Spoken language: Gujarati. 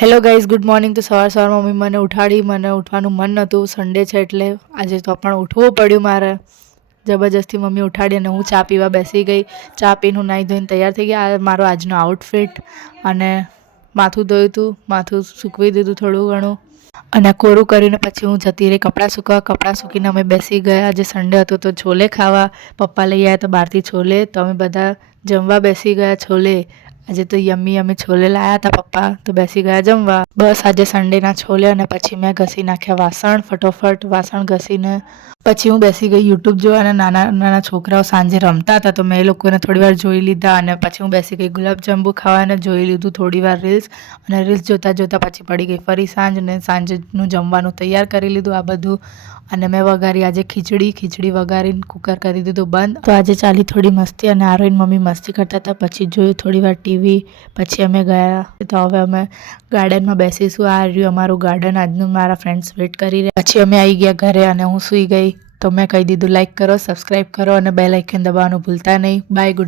Hello guys, good morning. તો સવારમાં મમ્મી મને ઉઠાડી. મને ઉઠવાનું મન નહોતું, સન્ડે છે એટલે આજે તો પણ ઉઠવું પડ્યું મારે. જબરજસ્તી મમ્મી ઉઠાડી અને હું ચા પીવા બેસી ગઈ. ચા પીને નાહી ધોઈને તૈયાર થઈ ગયા. આ મારો આજનો આઉટફિટ. અને માથું ધોયું હતું, માથું સૂકવી દીધું થોડું ઘણું અને કોરું કરીને પછી હું જતી રહી કપડાં સૂકવા. કપડાં સૂકીને અમે બેસી ગયા. આજે સન્ડે હતો તો છોલે ખાવા પપ્પા લઈ આવ્યા તો બહારથી છોલે, તો અમે બધા જમવા બેસી ગયા છોલે. આજે તો યમ્મી છોલે લાવ્યા હતા પપ્પા, તો બેસી ગયા જમવા. બસ આજે સન્ડેના છોલે. અને પછી મેં ઘસી નાખ્યા વાસણ. ફટોફટ વાસણ ઘસીને પછી હું બેસી ગઈ યુટ્યુબ જોવા. અને નાના છોકરાઓ સાંજે રમતા હતા તો મેં એ લોકોને થોડી વાર જોઈ લીધા. અને પછી હું બેસી ગઈ ગુલાબજાંબુ ખાવા અને જોઈ લીધું થોડી વાર રીલ્સ. અને રીલ્સ જોતાં પછી પડી ગઈ ફરી સાંજ. ને સાંજનું જમવાનું તૈયાર કરી લીધું આ બધું. અને મેં વઘારી આજે ખીચડી વઘારીને કુકર કરી દીધું બંધ. તો આજે ચાલી થોડી મસ્તી. અને આરોહીન મમ્મી મસ્તી કરતા હતા. પછી જોયું થોડી વાર ટીવી. પછી અમે ગયા. તો હવે અમે ગાર્ડનમાં બેસીશું. આ રહ્યું અમારું ગાર્ડન આજનું. મારા ફ્રેન્ડ્સ વેટ કરી રહ્યા. પછી અમે આવી ગયા ઘરે અને હું સૂઈ ગઈ. તો મેં કહી દીધું લાઈક કરો, સબસ્ક્રાઈબ કરો અને બેલ આઇકન દબાવવાનું ભૂલતા નહીં. Bye, good.